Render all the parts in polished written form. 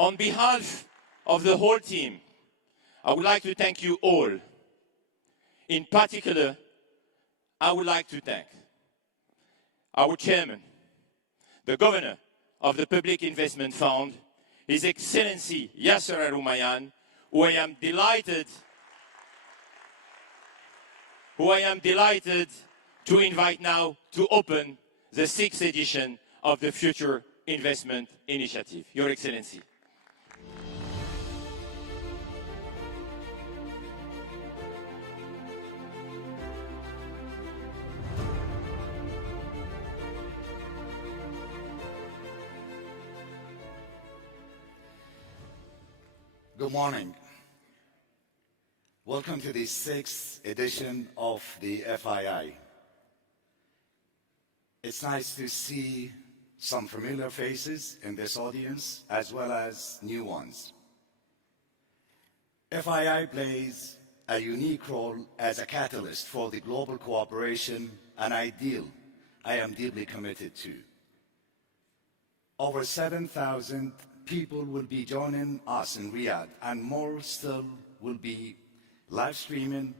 On behalf of the whole team, I would like to thank you all. In particular, I would like to thank our chairman, the governor of the Public Investment Fund, His Excellency Yasir Rumayyan, who I am delighted to invite now to open the 6th edition of the Future Investment Initiative. Your Excellency. Good morning. Welcome to the 6th edition of the FII. It's nice to see some familiar faces in this audience, as well as new ones. FII plays a unique role as a catalyst for the global cooperation, an ideal I am deeply committed to. Over 7,000 people will be joining us in Riyadh, and more still will be live streaming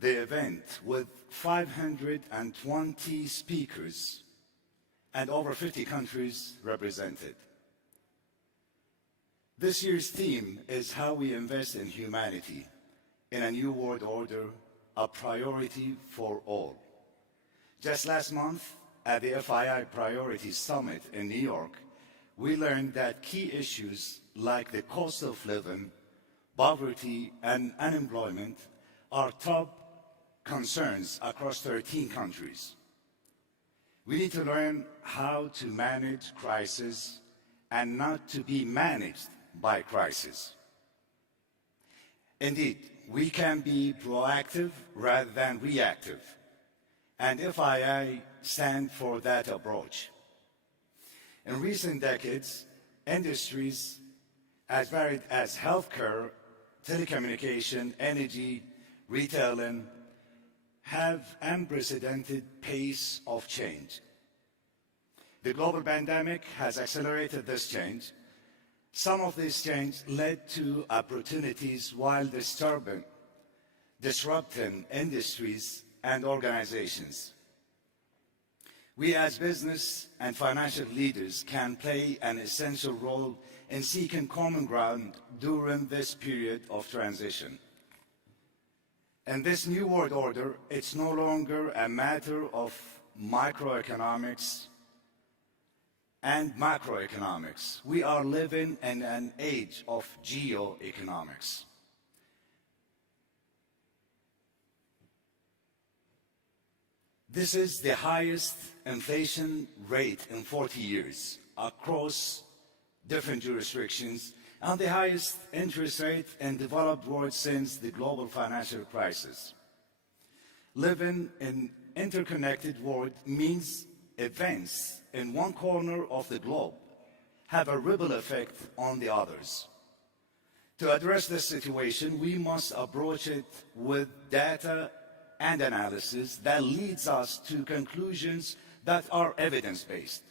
the event with 520 speakers and over 50 countries represented. This year's theme is how we invest in humanity in a new world order, a priority for all. Just last month at the FII Priorities Summit in New York, we learned that key issues like the cost of living, poverty, and unemployment are top concerns across 13 countries. We need to learn how to manage crisis and not to be managed by crisis. Indeed, we can be proactive rather than reactive, and FII stand for that approach. In recent decades, industries as varied as healthcare, telecommunication, energy, retailing have unprecedented pace of change. The global pandemic has accelerated this change. Some of this change led to opportunities while disrupting industries and organizations. We as business and financial leaders can play an essential role in seeking common ground during this period of transition. In this new world order, it's no longer a matter of microeconomics and macroeconomics. We are living in an age of geoeconomics. This is the highest inflation rate in 40 years across different jurisdictions, and the highest interest rate in developed world since the global financial crisis. Living in an interconnected world means events in one corner of the globe have a ripple effect on the others. To address this situation, we must approach it with data and analysis that leads us to conclusions that are evidence-based.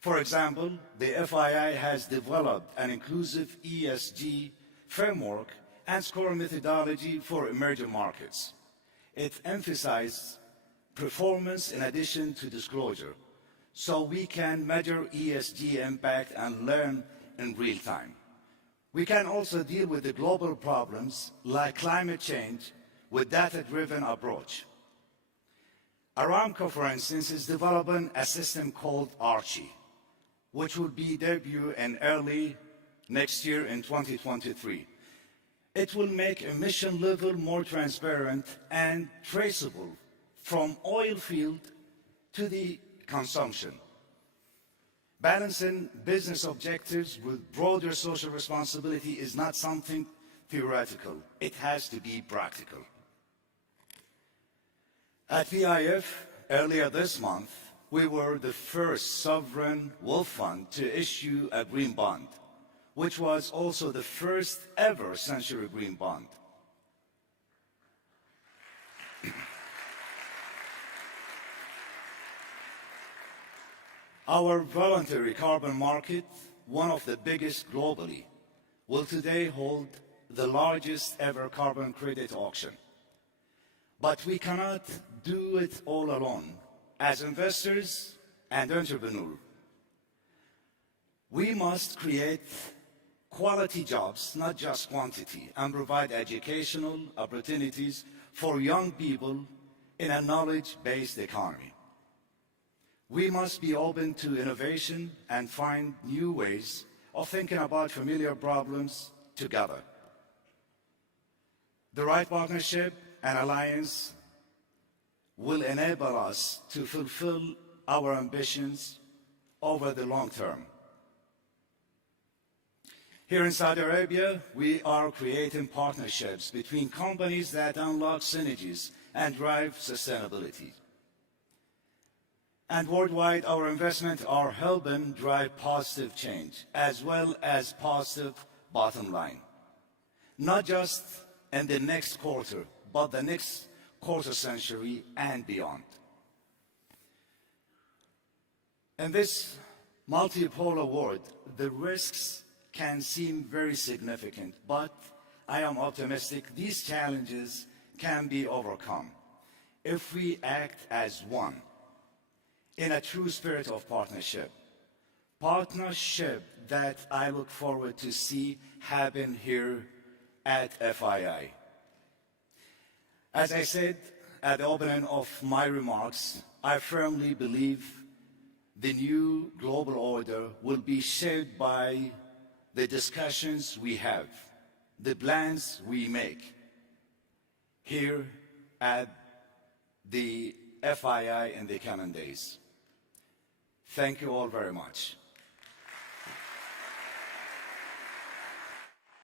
For example, the FII has developed an inclusive ESG framework and score methodology for emerging markets. It emphasizes performance in addition to disclosure, so we can measure ESG impact and learn in real time. We can also deal with the global problems like climate change with data-driven approach. Aramco, for instance, is developing a system called Archie, which will be debuted in early next year in 2023. It will make emission level more transparent and traceable from oil field to the consumption. Balancing business objectives with broader social responsibility is not something theoretical. It has to be practical. At PIF, earlier this month, we were the first sovereign wealth fund to issue a green bond, which was also the first ever century green bond. Our voluntary carbon market one of the biggest globally, will today hold the largest ever carbon credit auction. But we cannot do it all alone. As investors and entrepreneurs, we must create quality jobs, not just quantity, and provide educational opportunities for young people in a knowledge-based economy. We must be open to innovation and find new ways of thinking about familiar problems together. The right partnership and alliance will enable us to fulfill our ambitions over the long term. Here in Saudi Arabia, we are creating partnerships between companies that unlock synergies and drive sustainability. And worldwide, our investments are helping drive positive change, as well as positive bottom line. Not just in the next quarter, but the next quarter century and beyond. In this multipolar world, the risks can seem very significant, but I am optimistic these challenges can be overcome if we act as one in a true spirit of partnership. Partnership that I look forward to see happen here at FII. As I said at the opening of my remarks, I firmly believe the new global order will be shaped by the discussions we have, the plans we make here at the FII in the coming days. Thank you all very much.